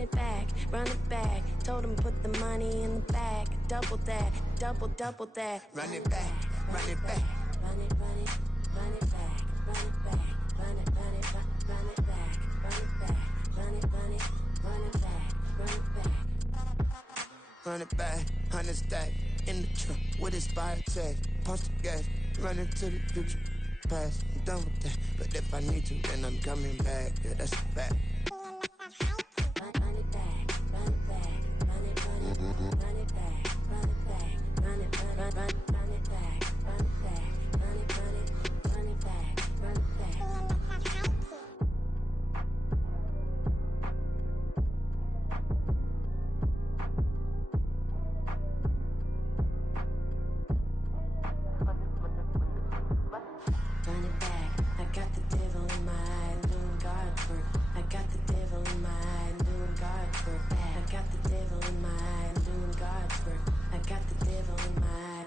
it back, run it back. Told him put the money in the bag. Double that, double that. Run it back, run it back. Run it back, run it back, run it back, run it back, run it back, run it back, run it back. Run it back, 100 stack in the trunk with his fire tag. Punch the gas, running to the future. Past, I'm done with that. But if I need to, then I'm coming back. Yeah, that's a fact. Run it back, run it back, run it back, run it back, run it back, run it back, run it back, run it back, run it back. Run it back, I got the devil in my eye, doing guard work. I got the devil in my eye, doing guard work. I got the devil in my eye, doing guard work. I got the devil in my eye.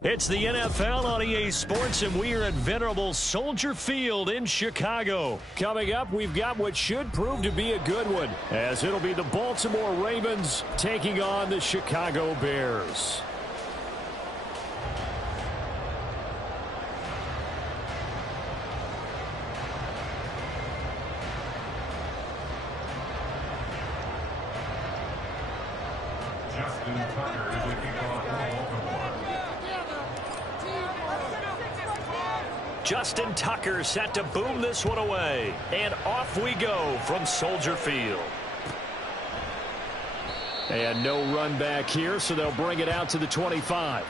It's the NFL on EA Sports, and we are at venerable Soldier Field in Chicago. Coming up, we've got what should prove to be a good one, as it'll be the Baltimore Ravens taking on the Chicago Bears. Justin Tucker set to boom this one away. And off we go from Soldier Field. And no run back here, so they'll bring it out to the 25.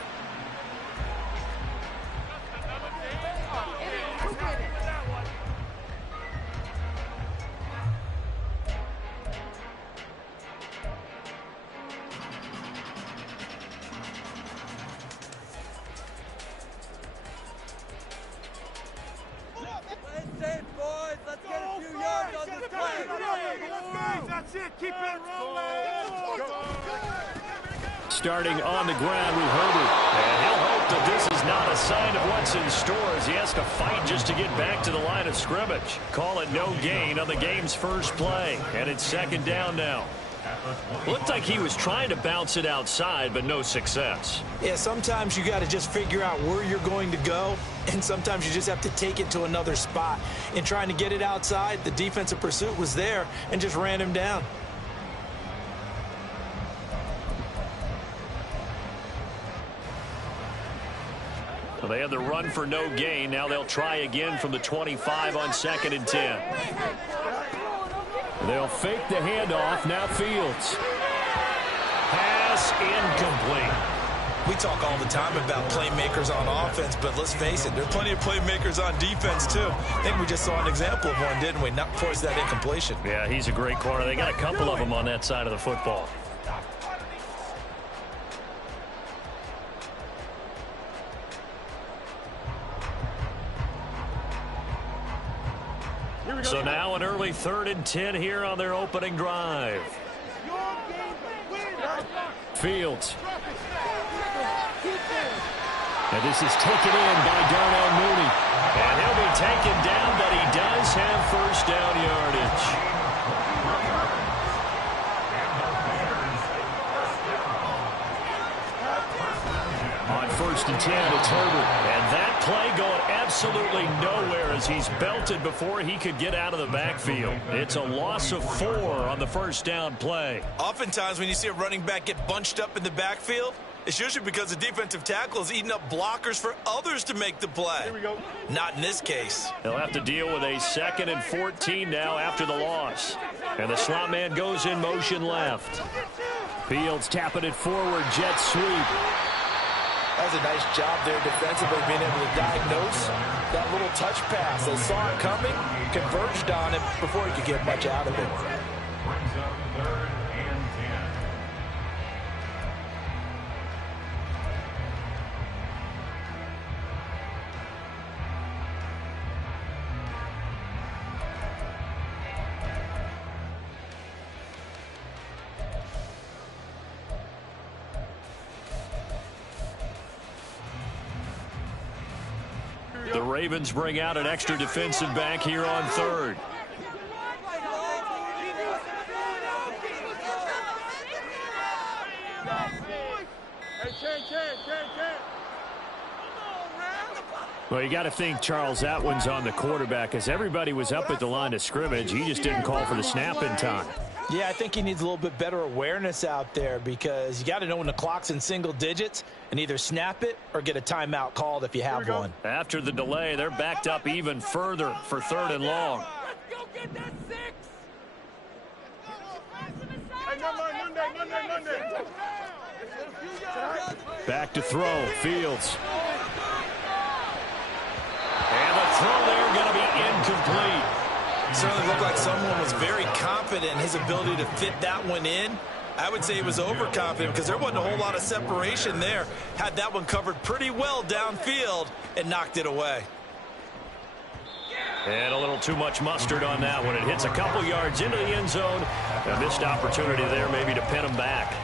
Starting on the ground with Herbert. And he'll hope that this is not a sign of what's in store as he has to fight just to get back to the line of scrimmage. Call it no gain on the game's first play. And it's second down now. Looked like he was trying to bounce it outside, but no success. Yeah, sometimes you got to just figure out where you're going to go, and sometimes you just have to take it to another spot. In trying to get it outside, the defensive pursuit was there and just ran him down. Well, they had the run for no gain. Now they'll try again from the 25 on 2nd and 10. They'll fake the handoff. Now Fields. Pass incomplete. We talk all the time about playmakers on offense, but let's face it, there are plenty of playmakers on defense, too. I think we just saw an example of one, didn't we? Not force that incompletion. Yeah, he's a great corner. They got a couple of them on that side of the football. So now an early 3rd and 10 here on their opening drive. Fields. And this is taken in by Darnell Mooney. And he'll be taken down, but he does have first down yardage. On 1st and 10, it's Herbert. And that play going absolutely nowhere as he's belted before he could get out of the backfield. It's a loss of 4 on the first down play. Oftentimes when you see a running back get bunched up in the backfield, it's usually because the defensive tackle is eating up blockers for others to make the play. Here we go. Not in this case. They'll have to deal with a 2nd and 14 now after the loss. And the slot man goes in motion left. Fields tapping it forward, jet sweep. That was a nice job there defensively, being able to diagnose that little touch pass. They saw it coming, converged on it before he could get much out of it. Brings up 3rd and 10. The Ravens bring out an extra defensive back here on 3rd. Well, you got to think, Charles, that one's on the quarterback, as everybody was up at the line of scrimmage. He just didn't call for the snap in time. Yeah, I think he needs a little bit better awareness out there, because you got to know when the clock's in single digits and either snap it or get a timeout called if you have one. After the delay, they're backed up even further for 3rd and long. Let's go get that 6. Monday. Back to throw, Fields. And the throw there going to be incomplete. Certainly looked like someone was very confident in his ability to fit that one in. I would say he was overconfident, because there wasn't a whole lot of separation there. Had that one covered pretty well downfield and knocked it away. And a little too much mustard on that one. It hits a couple yards into the end zone. A missed opportunity there maybe to pin him back.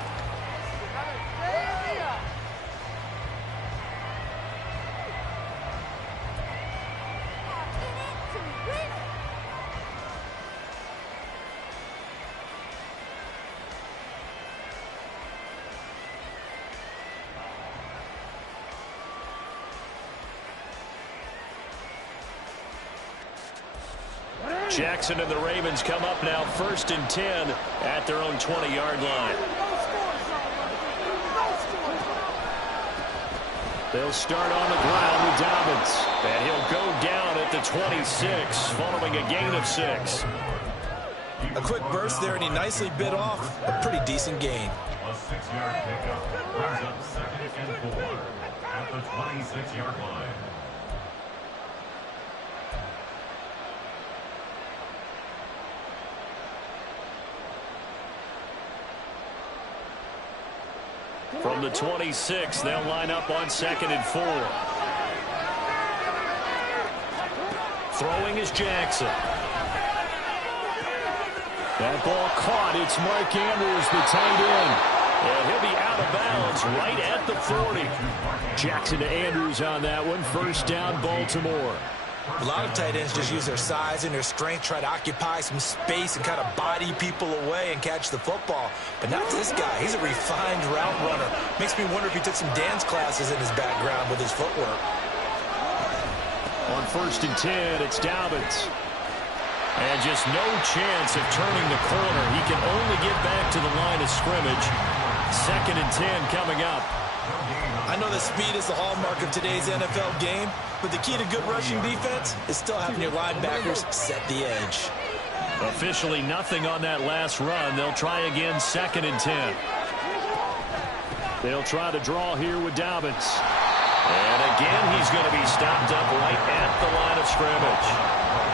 Jackson and the Ravens come up now 1st and 10 at their own 20-yard line. They'll start on the ground with Dobbins, and he'll go down at the 26 following a gain of 6. A quick burst there, and he nicely bit off a pretty decent gain. A 6-yard pickup brings up 2nd and 4 at the 26-yard line. From the 26, they'll line up on 2nd and 4. Throwing is Jackson. That ball caught. It's Mark Andrews, the tight end. And he'll be out of bounds right at the 40. Jackson to Andrews on that one. 1st down, Baltimore. A lot of tight ends just use their size and their strength, try to occupy some space and kind of body people away and catch the football. But not this guy. He's a refined route runner. Makes me wonder if he took some dance classes in his background with his footwork. On 1st and 10, it's Dobbins. And just no chance of turning the corner. He can only get back to the line of scrimmage. 2nd and 10 coming up. I know that speed is the hallmark of today's NFL game, but the key to good rushing defense is still having your linebackers set the edge. Officially nothing on that last run. They'll try again 2nd and 10. They'll try to draw here with Dobbins. And again, he's going to be stopped up right at the line of scrimmage.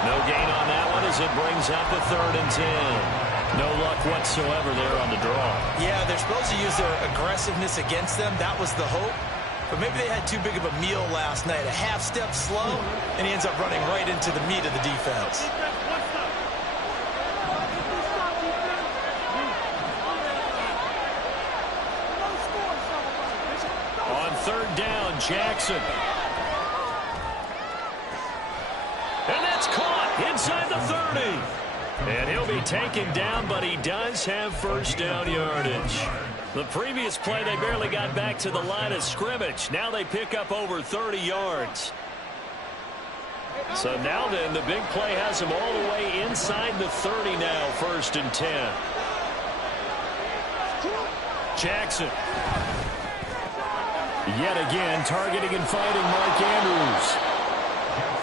No gain on that one as it brings up a 3rd and 10. No luck whatsoever there on the draw. Yeah, they're supposed to use their aggressiveness against them. That was the hope. But maybe they had too big of a meal last night. A half step slow, and he ends up running right into the meat of the defense. On 3rd down, Jackson. And that's caught inside the 30. And he'll be taken down, but he does have 1st down yardage. The previous play, they barely got back to the line of scrimmage. Now they pick up over 30 yards. So now then, the big play has him all the way inside the 30 now, 1st and 10. Jackson. Yet again, targeting and fighting Mark Andrews.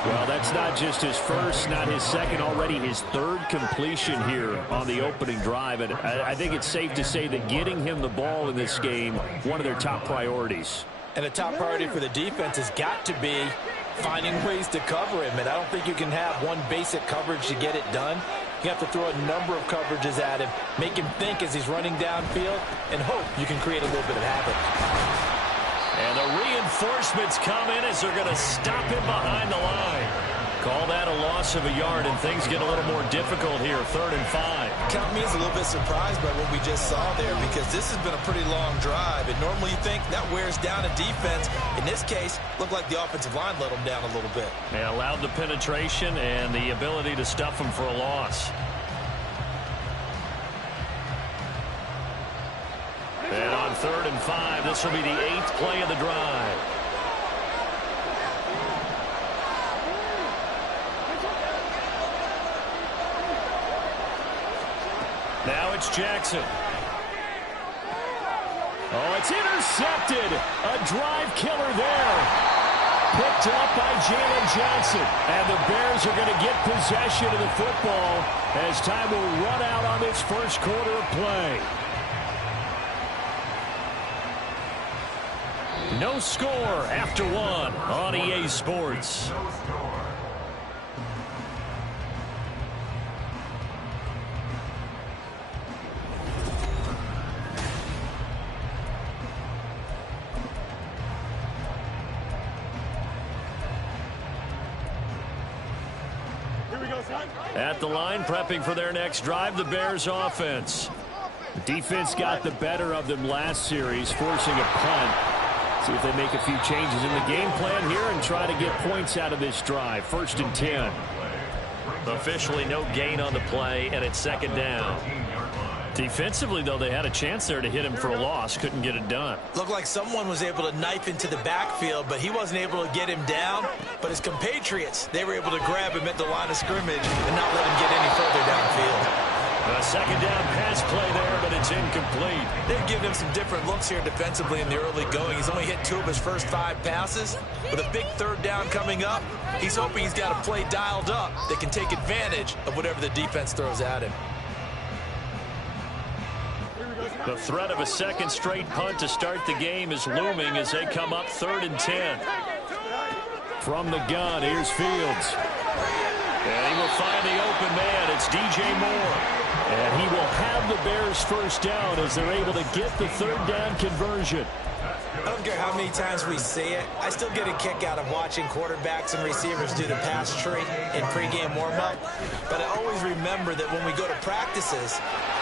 Well, that's not just his first, not his second, already his 3rd completion here on the opening drive. And I think it's safe to say that getting him the ball in this game, one of their top priorities. And a top priority for the defense has got to be finding ways to cover him. And I don't think you can have one basic coverage to get it done. You have to throw a number of coverages at him, make him think as he's running downfield, and hope you can create a little bit of havoc. And the reinforcements come in as they're going to stop him behind the line. Call that a loss of a yard, and things get a little more difficult here, 3rd and 5. Count me as a little bit surprised by what we just saw there, because this has been a pretty long drive, and normally you think that wears down a defense. In this case, looked like the offensive line let them down a little bit. And allowed the penetration and the ability to stuff them for a loss. And on 3rd and 5, this will be the 8th play of the drive. Now it's Jackson. Oh, it's intercepted. A drive killer there. Picked up by Jalen Johnson. And the Bears are going to get possession of the football as time will run out on this first quarter of play. No score after 1 on EA Sports. At the line, prepping for their next drive, the Bears offense. The defense got the better of them last series, forcing a punt. See if they make a few changes in the game plan here and try to get points out of this drive. 1st and 10. Officially no gain on the play, and it's 2nd down. Defensively, though, they had a chance there to hit him for a loss. Couldn't get it done. Looked like someone was able to knife into the backfield, but he wasn't able to get him down. But his compatriots, they were able to grab him at the line of scrimmage and not let him get any further downfield. A 2nd down pass play there, but it's incomplete. They've given him some different looks here defensively in the early going. He's only hit 2 of his first 5 passes. With a big 3rd down coming up, he's hoping he's got a play dialed up that can take advantage of whatever the defense throws at him. The threat of a 2nd straight punt to start the game is looming as they come up 3rd and 10. From the gun, here's Fields. And he will find the open man. It's DJ Moore. And he will have the Bears first down as they're able to get the 3rd down conversion. I don't care how many times we see it. I still get a kick out of watching quarterbacks and receivers do the pass tree in pregame warm-up. But I always remember that when we go to practices,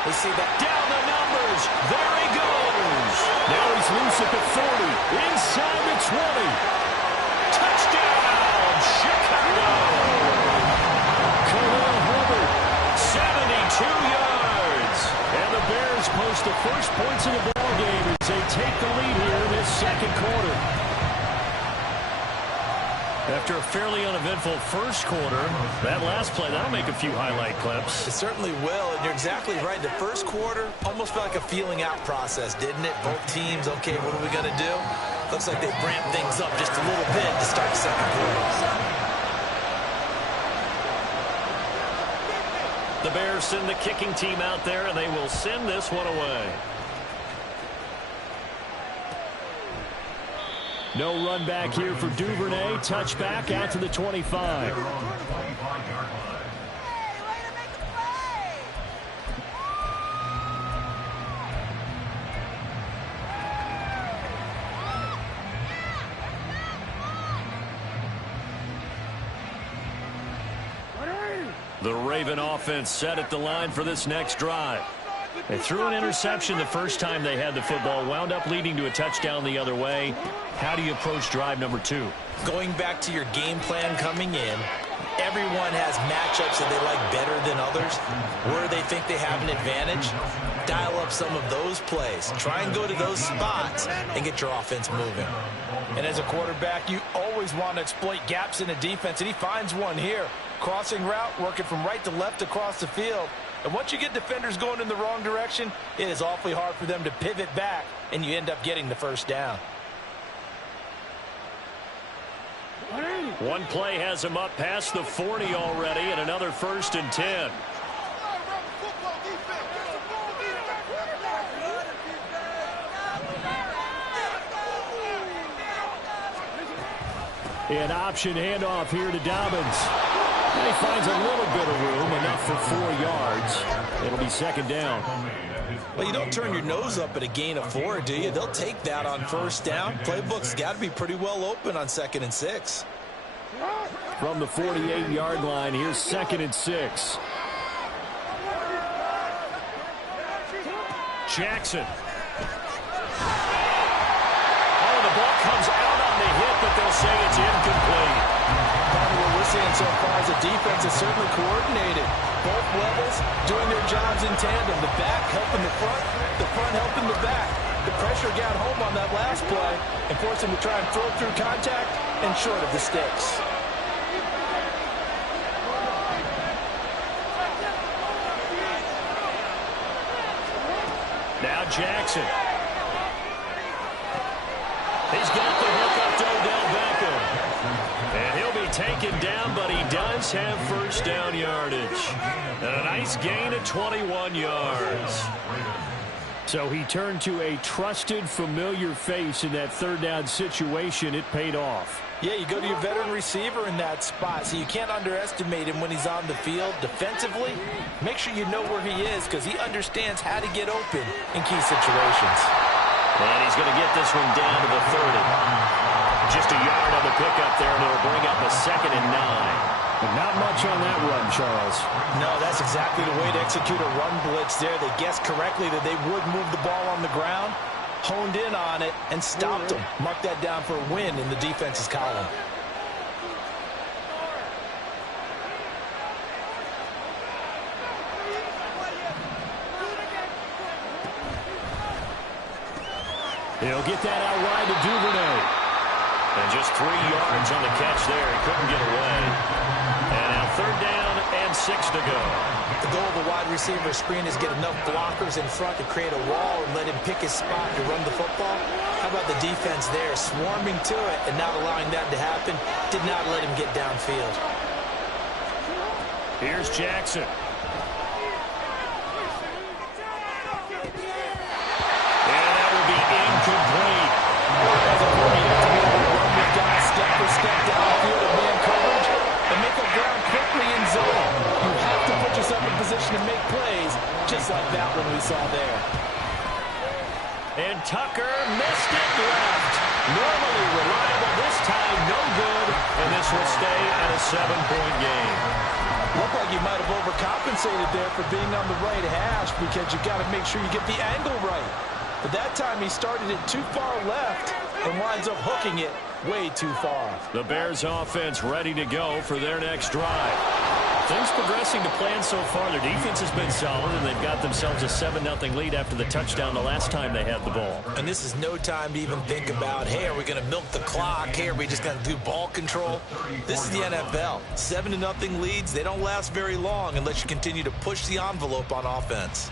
we see that down the numbers. There he goes. Now he's loose at the 40. Inside the 20. Touchdown, Chicago. Khalil Herbert, 72 yards. And the Bears post the first points in the ballgame as they take the lead here in this 2nd quarter. After a fairly uneventful first quarter, that last play, that'll make a few highlight clips. It certainly will, and you're exactly right. The first quarter almost felt like a feeling out process, didn't it? Both teams, okay, what are we going to do? Looks like they ramped things up just a little bit to start the 2nd quarter. The Bears send the kicking team out there, and they will send this one away. No run back here for Duvernay. Touchback out to the 25. The Raven offense set at the line for this next drive. They threw an interception the first time they had the football, wound up leading to a touchdown the other way. How do you approach drive number 2? Going back to your game plan coming in, everyone has matchups that they like better than others. Where they think they have an advantage, dial up some of those plays. Try and go to those spots and get your offense moving. And as a quarterback, you always want to exploit gaps in the defense, and he finds one here. Crossing route, working from right to left across the field. And once you get defenders going in the wrong direction, it is awfully hard for them to pivot back, and you end up getting the first down. One play has him up past the 40 already, and another 1st and 10. An option handoff here to Dobbins. And he finds a little bit of room, enough for 4 yards. It'll be second down. Well, you don't turn your nose up at a gain of 4, do you? They'll take that on first down. Playbook's got to be pretty well open on 2nd and 6. From the 48-yard line, here's 2nd and 6. Jackson. Oh, the ball comes out on the hit, but they'll say it's incomplete. What we're seeing so far is the defense is certainly coordinated. Both levels doing their jobs in tandem. The back helping the front helping the back. The pressure got home on that last play and forced him to try and throw through contact and short of the sticks. Now Jackson. He's got the hook up to Odell Beckham. And he'll be taken down, but he does have first down yardage. And a nice gain of 21 yards. So he turned to a trusted, familiar face in that third down situation. It paid off. Yeah, you go to your veteran receiver in that spot, so you can't underestimate him when he's on the field. Defensively, make sure you know where he is because he understands how to get open in key situations. And he's going to get this one down to the 30. Just a yard on the pickup there, and it'll bring up a 2nd and 9. But not much on that run, Charles. No, that's exactly the way to execute a run blitz there. They guessed correctly that they would move the ball on the ground, honed in on it, and stopped them. Mark that down for a win in the defense's column. He'll get that out wide to Duvernay. And just 3 yards on the catch there. He couldn't get away. And now 3rd down and 6 to go. The goal of a wide receiver screen is get enough blockers in front to create a wall and let him pick his spot to run the football. How about the defense there, swarming to it and not allowing that to happen? Did not let him get downfield. Here's Jackson. And that will be incomplete. Step for step downfield of man coverage and make up ground quickly in zone. You have to put yourself in position to make plays, just like that one we saw there. And Tucker missed it left. Normally reliable, this time no good, and this will stay at a 7-point game. Looked like you might have overcompensated there for being on the right hash because you got to make sure you get the angle right. But that time he started it too far left and winds up hooking it way too far. The Bears offense ready to go for their next drive. Things progressing to plan so far. Their defense has been solid, and they've got themselves a 7-0 lead after the touchdown the last time they had the ball. And this is no time to even think about, hey, are we going to milk the clock? Hey, are we just going to do ball control? This is the NFL. 7-0 leads, they don't last very long unless you continue to push the envelope on offense.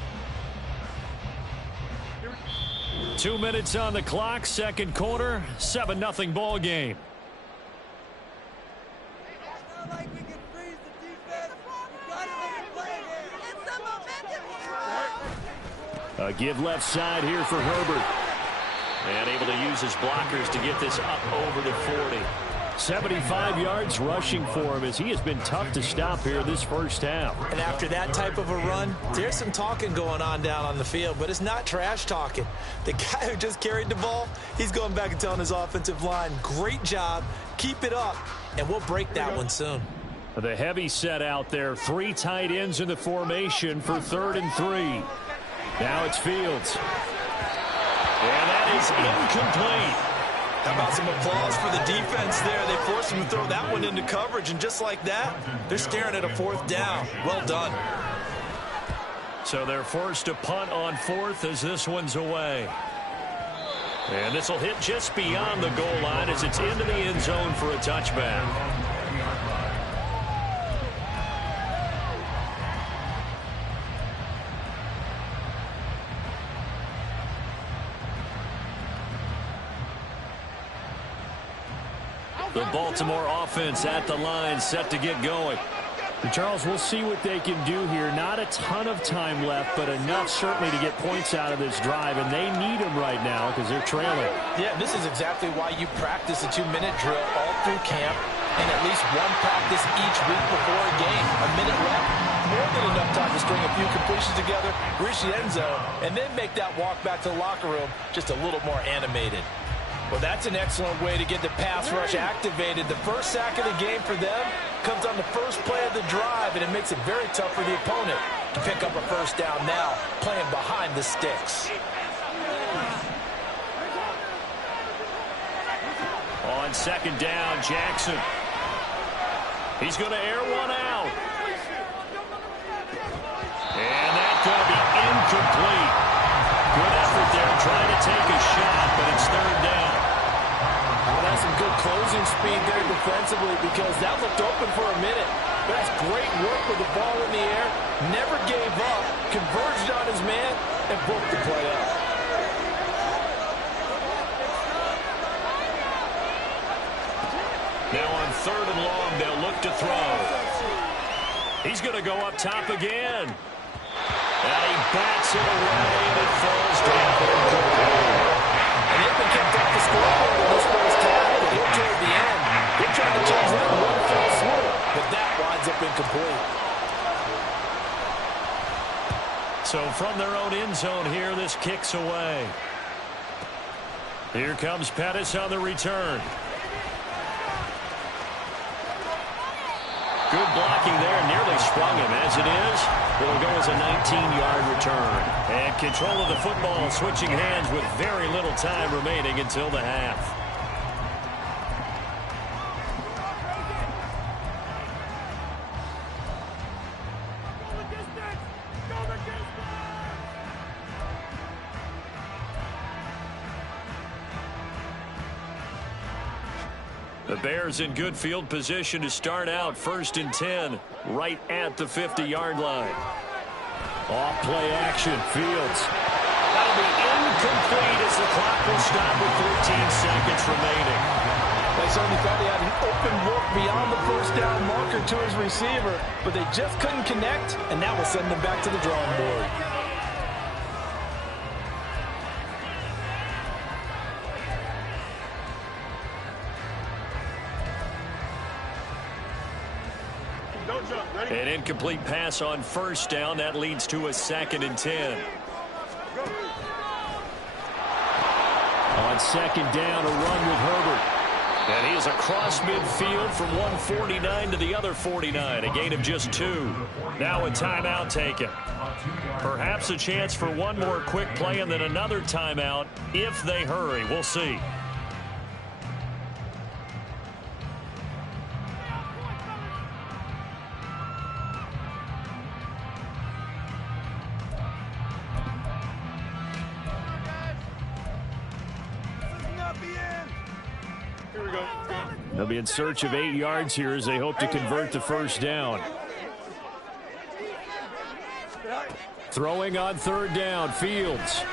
2 minutes on the clock, second quarter, 7-0 ball game. A give left side here for Herbert. And able to use his blockers to get this up over the 40. 75 yards rushing for him as he has been tough to stop here this first half. And after that type of a run, there's some talking going on down on the field, but it's not trash talking. The guy who just carried the ball, he's going back and telling his offensive line, great job, keep it up, and we'll break that one soon. The heavy set out there, 3 tight ends in the formation for 3rd and 3. Now it's Fields. And that is incomplete. How about some applause for the defense there? They forced him to throw that one into coverage, and just like that, they're staring at a 4th down. Well done. So they're forced to punt on 4th as this one's away. And this will hit just beyond the goal line as it's into the end zone for a touchback. The Baltimore offense at the line, set to get going. Charles, we'll see what they can do here. Not a ton of time left, but enough certainly to get points out of this drive, and they need them right now because they're trailing. Yeah, this is exactly why you practice a 2-minute drill all through camp and at least one practice each week before a game. A minute left, more than enough time to string a few completions together, reach the end zone, and then make that walk back to the locker room just a little more animated. Well, that's an excellent way to get the pass rush activated. The first sack of the game for them comes on the first play of the drive, and it makes it very tough for the opponent to pick up a first down now, playing behind the sticks. On second down, Jackson. He's going to air one out. And that's going to be incomplete. Good effort there, trying to take a shot, but it's third down. Well, that's some good closing speed there defensively because that looked open for a minute. But that's great work with the ball in the air. Never gave up, converged on his man, and broke the play up. Now on third and long, they'll look to throw. He's going to go up top again. And he bats it away, and it falls down. And they've been kept off the scoreboard in this first half, but here toward the end, they tried to change that one fell swoop, but that winds up incomplete. So from their own end zone here, this kicks away. Here comes Pettis on the return. Good blocking there, nearly sprung him. As it is, it'll go as a 19-yard return. And control of the football switching hands with very little time remaining until the half. The Bears in good field position to start out 1st and 10 right at the 50-yard line. Off play action, Fields. That'll be incomplete as the clock will stop with 13 seconds remaining. They certainly thought he had an open look beyond the first down marker to his receiver, but they just couldn't connect, and that will send them back to the drawing board. An incomplete pass on first down. That leads to a 2nd and 10. On second down, a run with Herbert. And he is across midfield from 149 to the other 49. A gain of just 2. Now a timeout taken. Perhaps a chance for one more quick play and then another timeout if they hurry. We'll see. They'll be in search of 8 yards here as they hope to convert the first down. Throwing on third down, Fields.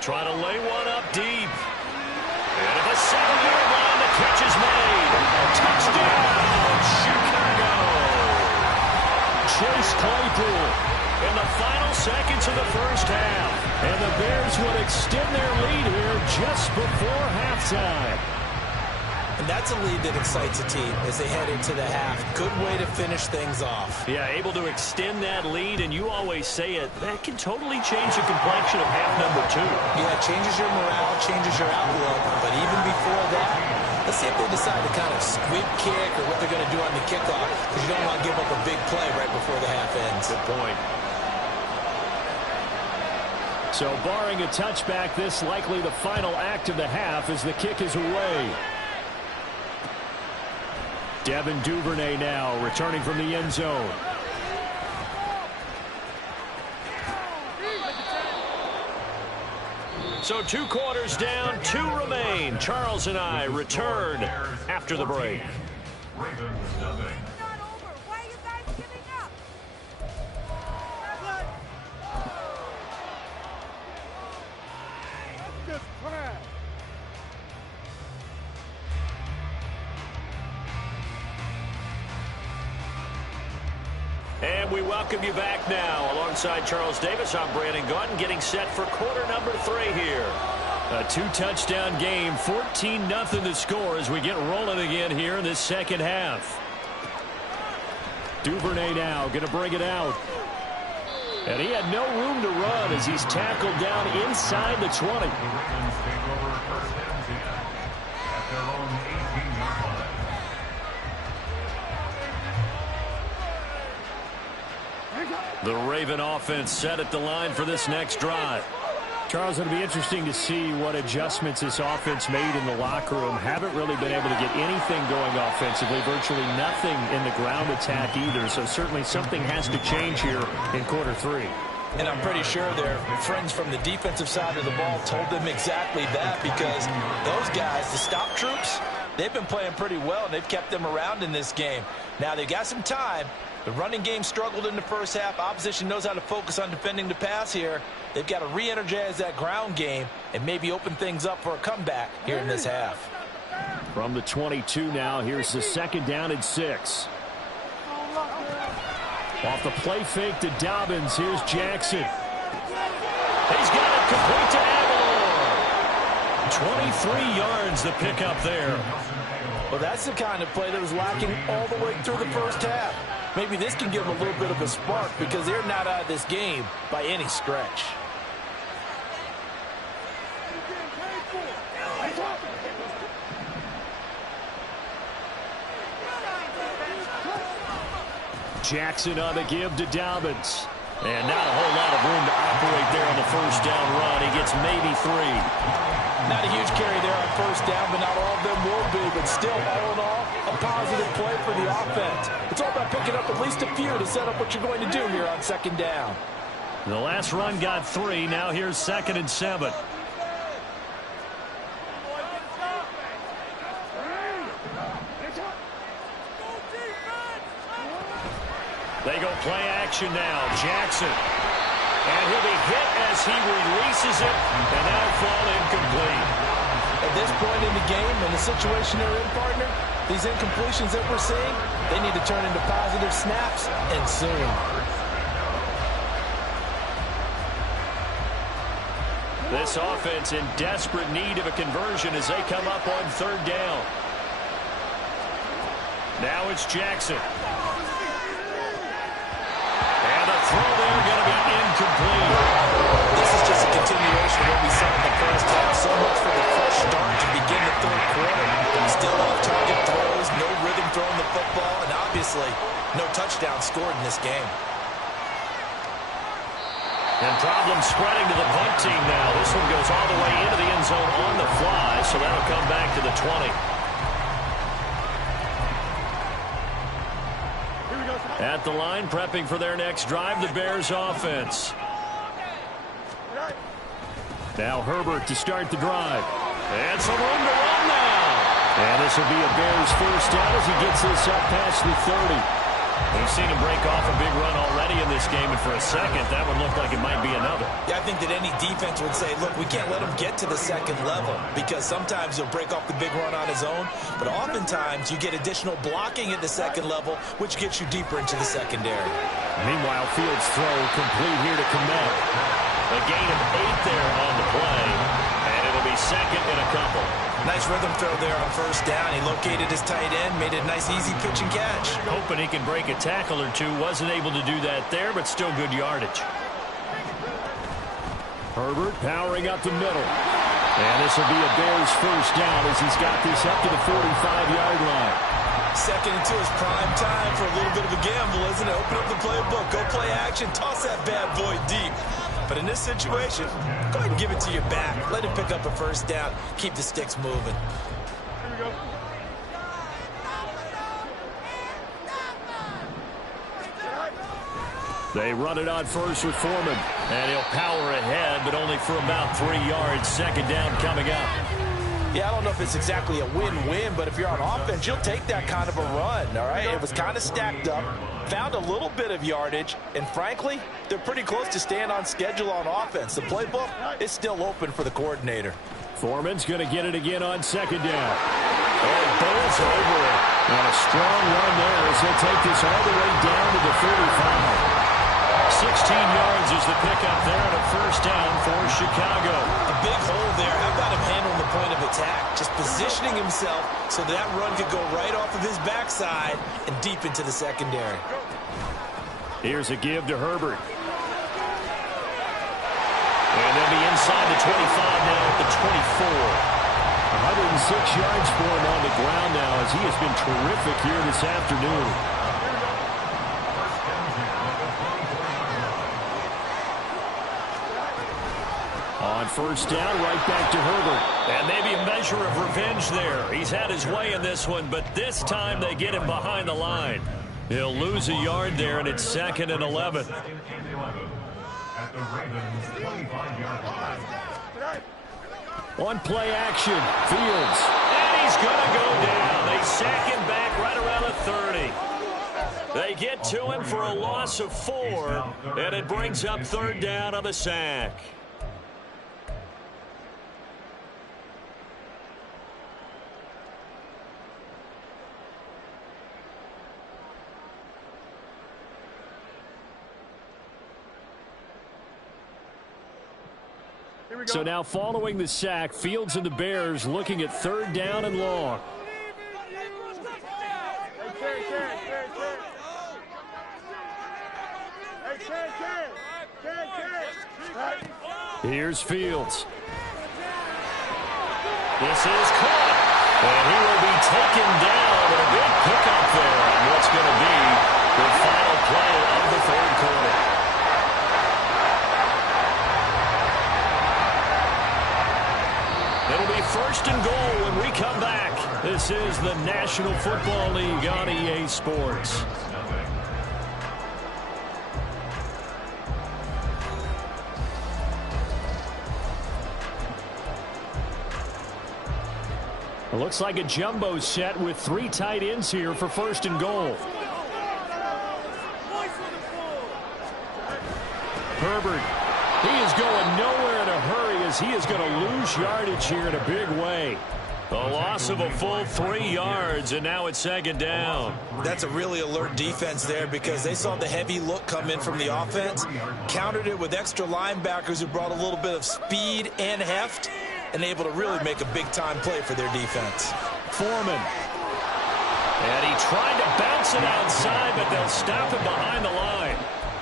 Trying to lay one up deep. And at the 7-yard line, the catch is made. Touchdown, Chicago. Chase Claypool in the final seconds of the first half. And the Bears would extend their lead here just before halftime. And that's a lead that excites a team as they head into the half. Good way to finish things off. Yeah, able to extend that lead, and you always say it, that can totally change the complexion of half number 2. Yeah, it changes your morale, changes your outlook. But even before that, let's see if they decide to kind of squib kick or what they're going to do on the kickoff, because you don't want to give up a big play right before the half ends. Good point. So barring a touchback, this likely the final act of the half as the kick is away. Devin Duvernay now returning from the end zone. So 2 quarters down, 2 remain. Charles and I return after the break. And we welcome you back now. Alongside Charles Davis, I'm Brandon Gaudin, getting set for quarter number 3 here. A 2-touchdown game, 14-0 the score as we get rolling again here in this second half. Duvernay now going to bring it out. And he had no room to run as he's tackled down inside the 20. The Ravens take over first and 10 at their own 18-yard line. The Raven offense set at the line for this next drive. Charles, it'll be interesting to see what adjustments this offense made in the locker room. Haven't really been able to get anything going offensively, virtually nothing in the ground attack either. So certainly something has to change here in quarter 3. And I'm pretty sure their friends from the defensive side of the ball told them exactly that, because those guys, the stop troops, they've been playing pretty well, and they've kept them around in this game. Now, they've got some time. The running game struggled in the first half. Opposition knows how to focus on defending the pass here. They've got to re-energize that ground game and maybe open things up for a comeback here in this half. From the 22 now, here's the second down and 6. Off the play fake to Dobbins. Here's Jackson. He's got it complete to Aguilar. 23 yards the pickup there. Well, that's the kind of play that was lacking all the way through the first half. Maybe this can give them a little bit of a spark, because they're not out of this game by any stretch. Jackson on the give to Dobbins. And not a whole lot of room to operate there on the first down run. He gets maybe 3. Not a huge carry there on first down, but not all of them will be. But still, all in all, a positive play for the offense. It's all about picking up at least a few to set up what you're going to do here on second down. The last run got 3. Now here's 2nd and 7. They go play action now. Jackson. And he'll be hit as he releases it. And that'll fall incomplete. At this point in the game, in the situation they're in, partner, these incompletions that we're seeing, they need to turn into positive snaps, and soon. This offense in desperate need of a conversion as they come up on 3rd down. Now it's Jackson. And the throw there going to be incomplete. This is just a continuation of what we saw in the first half. So much for the fresh start to begin the 3rd quarter. Still off-target throws, no rhythm throwing the football, and obviously no touchdown scored in this game. And problems spreading to the punt team now. This one goes all the way into the end zone on the fly, so that'll come back to the 20. At the line, prepping for their next drive, the Bears offense. Now Herbert to start the drive. And some room to run now. And this will be a Bears first down as he gets this up past the 30. We've seen him break off a big run already in this game, and for a second, that would look like it might be another. Yeah, I think that any defense would say, look, we can't let him get to the second level, because sometimes he'll break off the big run on his own, but oftentimes you get additional blocking at the second level, which gets you deeper into the secondary. Meanwhile, Fields' throw complete here to Kmet. A gain of 8 there on the play, and it'll be 2nd and a couple. Nice rhythm throw there on first down. He located his tight end, made a nice easy pitch and catch. Hoping he can break a tackle or two. Wasn't able to do that there, but still good yardage. Herbert powering up the middle. And this will be a Bears first down as he's got this up to the 45-yard line. 2nd and 2 is prime time for a little bit of a gamble, isn't it? Open up the playbook, go play action, toss that bad boy deep. But in this situation, go ahead and give it to your back. Let him pick up a first down. Keep the sticks moving. Here we go. They run it on first with Foreman. And he'll power ahead, but only for about 3 yards. 2nd down coming up. Yeah, I don't know if it's exactly a win-win, but if you're on offense, you'll take that kind of a run, all right? It was kind of stacked up, found a little bit of yardage, and frankly, they're pretty close to staying on schedule on offense. The playbook is still open for the coordinator. Foreman's going to get it again on 2nd down. And bowls over it. And a strong run there as he'll take this all the way down to the 35. 16 yards is the pickup there and a first down for Chicago. A big hole there. How about him handling the point of attack? Just positioning himself so that run could go right off of his backside and deep into the secondary. Here's a give to Herbert. And they'll be inside the 25 now at the 24. 106 yards for him on the ground now as he has been terrific here this afternoon. On first down, right back to Herbert. And maybe a measure of revenge there. He's had his way in this one, but this time they get him behind the line. He'll lose a yard there, and it's 2nd and 11. At the Ravens' 25-yard line. On play action, Fields. And he's going to go down. They sack him back right around the 30. They get to him for a loss of 4, and it brings up 3rd down on the sack. So now following the sack, Fields and the Bears looking at 3rd down and long. Here's Fields. This is caught. And he will be taken down. A big pickup there on what's going to be the final play of the 3rd quarter. It'll be 1st and goal when we come back. This is the National Football League on EA Sports. It looks like a jumbo set with 3 tight ends here for 1st and goal. Herbert, he is going nowhere in a hurry as he is going to lose yardage here in a big way. A loss of a full 3 yards, and now it's 2nd down. That's a really alert defense there because they saw the heavy look come in from the offense, countered it with extra linebackers who brought a little bit of speed and heft, and able to really make a big-time play for their defense. Foreman. And he tried to bounce it outside, but they'll stop him behind the line.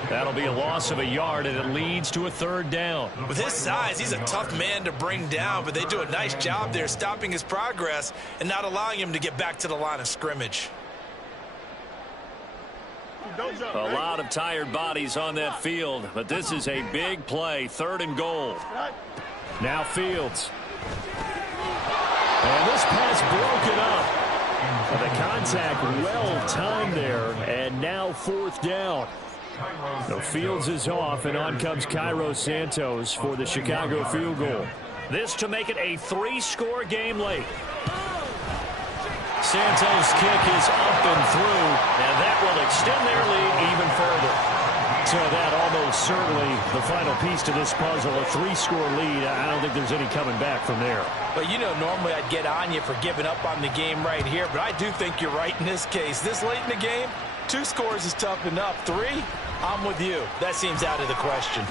That'll be a loss of a yard, and it leads to a 3rd down. With his size, he's a tough man to bring down, but they do a nice job there stopping his progress and not allowing him to get back to the line of scrimmage. A lot of tired bodies on that field, but this is a big play, 3rd and goal. Now Fields. And this pass broken up. And the contact well timed there, and now 4th down. So Fields is off, and on comes Cairo Santos for the Chicago field goal. This to make it a 3-score game late. Santos' kick is up and through, and that will extend their lead even further. So that almost certainly the final piece to this puzzle, a 3-score lead. I don't think there's any coming back from there. But, you know, normally I'd get on you for giving up on the game right here, but I do think you're right in this case. This late in the game, 2 scores is tough enough. 3, I'm with you. That seems out of the question.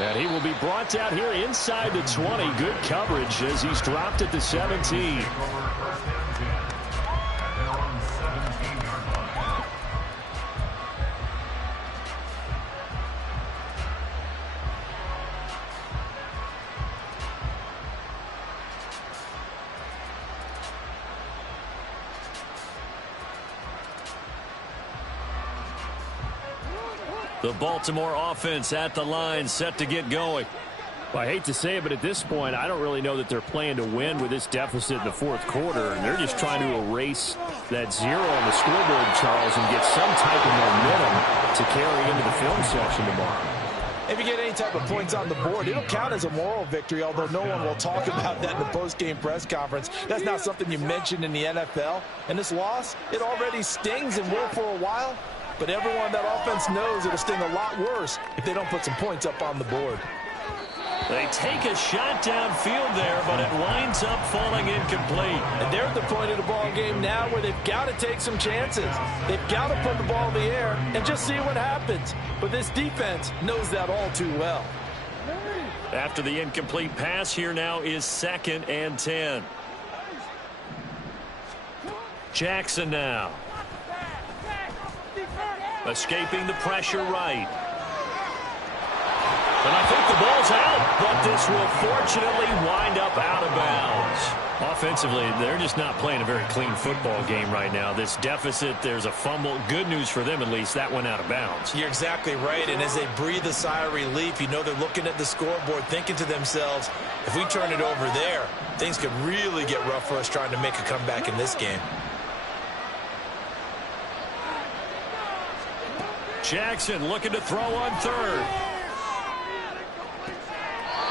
And he will be brought out here inside the 20. Good coverage as he's dropped at the 17. The Baltimore offense at the line, set to get going. Well, I hate to say it, but at this point, I don't really know that they're playing to win with this deficit in the 4th quarter. And they're just trying to erase that 0 on the scoreboard, Charles, and get some type of momentum to carry into the film section tomorrow. If you get any type of points on the board, it'll count as a moral victory, although no one will talk about that in the post-game press conference. That's not something you mentioned in the NFL. And this loss, it already stings and will for a while. But everyone on that offense knows it'll sting a lot worse if they don't put some points up on the board. They take a shot downfield there, but it winds up falling incomplete. And they're at the point of the ball game now where they've got to take some chances. They've got to put the ball in the air and just see what happens. But this defense knows that all too well. After the incomplete pass, here now is 2nd and 10. Jackson now. Escaping the pressure right. And I think the ball's out, but this will fortunately wind up out of bounds. Offensively, they're just not playing a very clean football game right now. This deficit, there's a fumble. Good news for them, at least. That went out of bounds. You're exactly right, and as they breathe a sigh of relief, you know they're looking at the scoreboard, thinking to themselves, if we turn it over there, things could really get rough for us trying to make a comeback in this game. Jackson looking to throw on 3rd.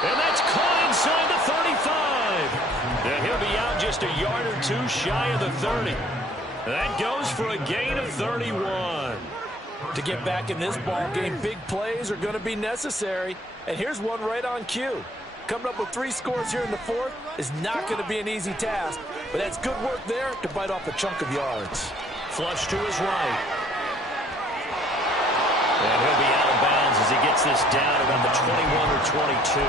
And that's caught inside the 35. And he'll be out just a yard or 2 shy of the 30. That goes for a gain of 31. To get back in this ball game, big plays are going to be necessary. And here's one right on cue. Coming up with 3 scores here in the 4th is not going to be an easy task. But that's good work there to bite off a chunk of yards. Flush to his right. And he'll be out of bounds as he gets this down around the 21 or 22.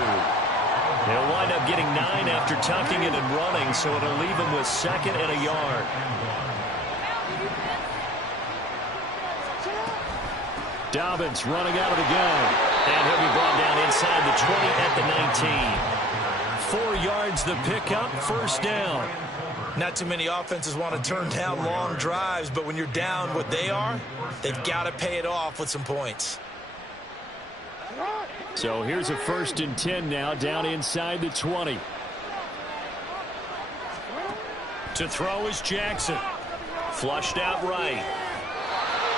He'll wind up getting 9 after tucking it and running, so it'll leave him with 2nd and a yard. Dobbins running out of the gun. And he'll be brought down inside the 20 at the 19. 4 yards the pickup, 1st down. Not too many offenses want to turn down long drives, but when you're down what they are, they've got to pay it off with some points. So here's a 1st and 10 now, down inside the 20. To throw is Jackson. Flushed out right.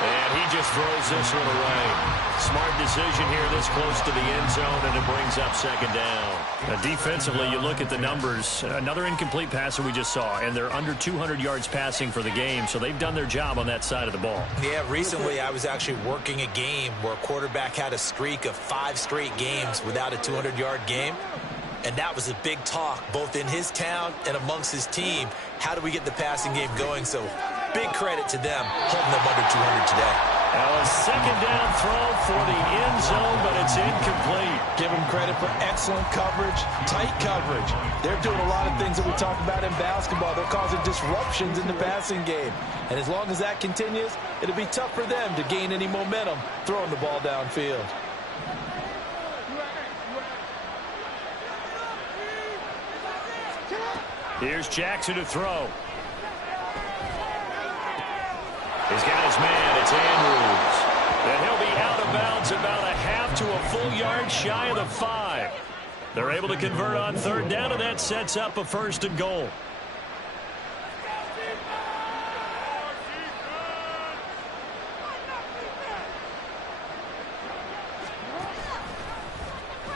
And he just throws this one away. Smart decision here this close to the end zone, and it brings up 2nd down. Defensively, you look at the numbers. Another incomplete pass that we just saw, and they're under 200 yards passing for the game, so they've done their job on that side of the ball. Yeah, recently I was actually working a game where a quarterback had a streak of 5 straight games without a 200-yard game. And that was a big talk, both in his town and amongst his team. How do we get the passing game going? So big credit to them holding them under 200 today. Now a 2nd down throw for the end zone, but it's incomplete. Give them credit for excellent coverage, tight coverage. They're doing a lot of things that we talk about in basketball. They're causing disruptions in the passing game. And as long as that continues, it'll be tough for them to gain any momentum throwing the ball downfield. Here's Jackson to throw. He's got his man. It's Andrews. And he'll be out of bounds about a half to a full yard shy of the 5. They're able to convert on 3rd down, and that sets up a 1st and goal.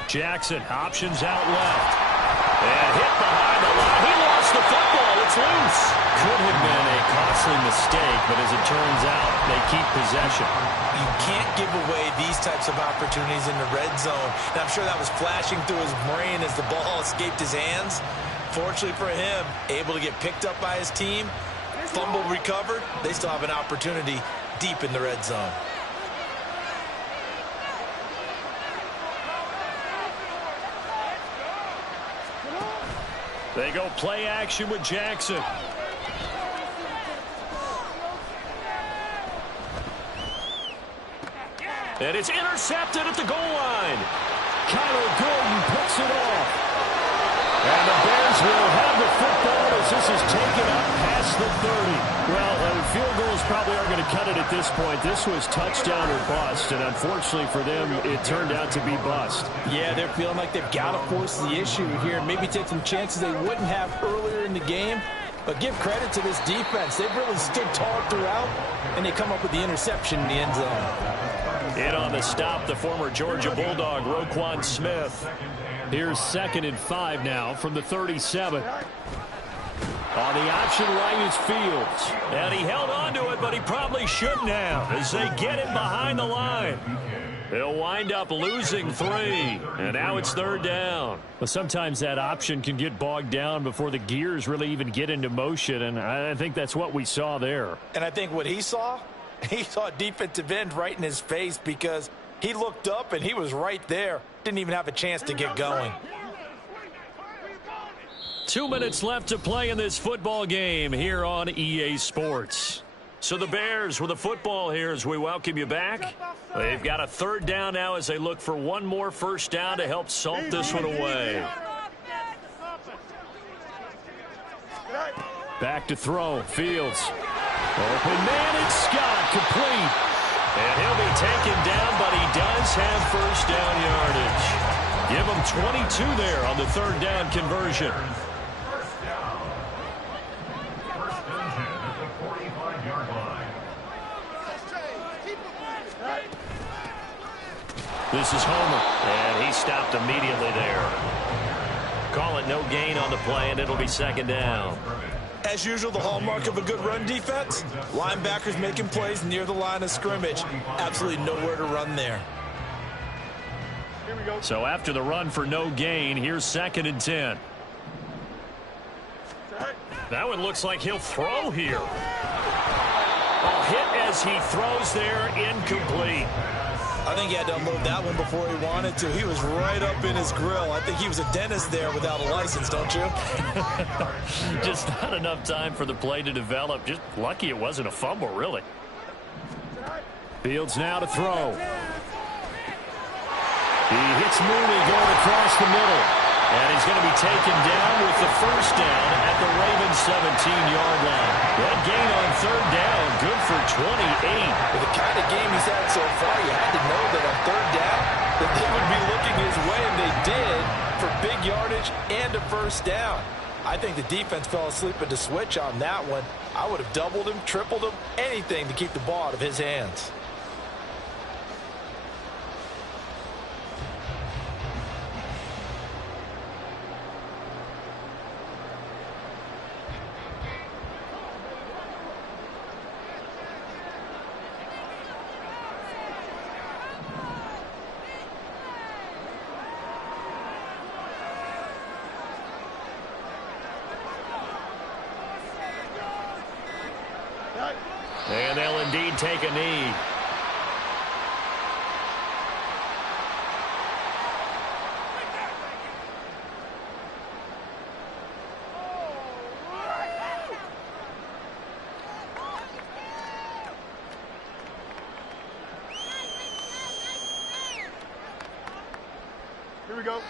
Jackson options out left. And hit behind the line. He lost the football. It's loose. Could have been a costly mistake, but as it turns out, they keep possession. You can't give away these types of opportunities in the red zone. And I'm sure that was flashing through his brain as the ball escaped his hands. Fortunately for him, able to get picked up by his team, fumble recovered. They still have an opportunity deep in the red zone. They go play action with Jackson. And it's intercepted at the goal line. Kyler Gordon picks it off. And the Bears will have the football as this is taken up past the 30. Well, field goals probably aren't going to cut it at this point. This was touchdown or bust, and unfortunately for them, it turned out to be bust. Yeah, they're feeling like they've got to force the issue here and maybe take some chances they wouldn't have earlier in the game. But give credit to this defense. They've really stood tall throughout, and they come up with the interception in the end zone. In on the stop, the former Georgia Bulldog, Roquan Smith. Here's 2nd and 5 now from the 37. On the option right is Fields. And he held on to it, but he probably shouldn't have as they get it behind the line. They'll wind up losing 3, and now it's 3rd down. Well, sometimes that option can get bogged down before the gears really even get into motion, and I think that's what we saw there. And I think what he saw defensive end right in his face because he looked up and he was right there. Didn't even have a chance to get going. 2 minutes left to play in this football game here on EA Sports. So the Bears with the football here as we welcome you back. They've got a 3rd down now as they look for one more first down to help salt this one away. Back to throw. Fields. Open man, it's Scott. Complete. And he'll be taken down, but he does have first down yardage. Give him 22 there on the 3rd down conversion. This is Homer, and he stopped immediately there. Call it no gain on the play, and it'll be 2nd down. As usual, the hallmark of a good run defense, linebackers making plays near the line of scrimmage. Absolutely nowhere to run there. So after the run for no gain, here's 2nd and 10. That one looks like he'll throw here. A hit as he throws there, incomplete. I think he had to unload that one before he wanted to. He was right up in his grill. I think he was a dentist there without a license, don't you? Just not enough time for the play to develop. Just lucky it wasn't a fumble, really. Fields now to throw. He hits Mooney going across the middle. And he's going to be taken down with the first down at the Ravens' 17-yard line. That gain on 3rd down, good for 28. With the kind of game he's had so far, you had to know that on 3rd down that they would be looking his way, and they did, for big yardage and a first down. I think the defense fell asleep at the switch on that one. I would have doubled him, tripled him, anything to keep the ball out of his hands. And they'll indeed take a knee. Here we go.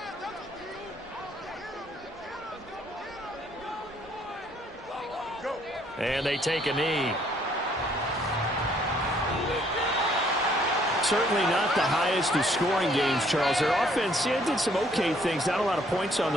And they take a knee. Certainly not the highest of scoring games, Charles. Their offense did some okay things. Not a lot of points on the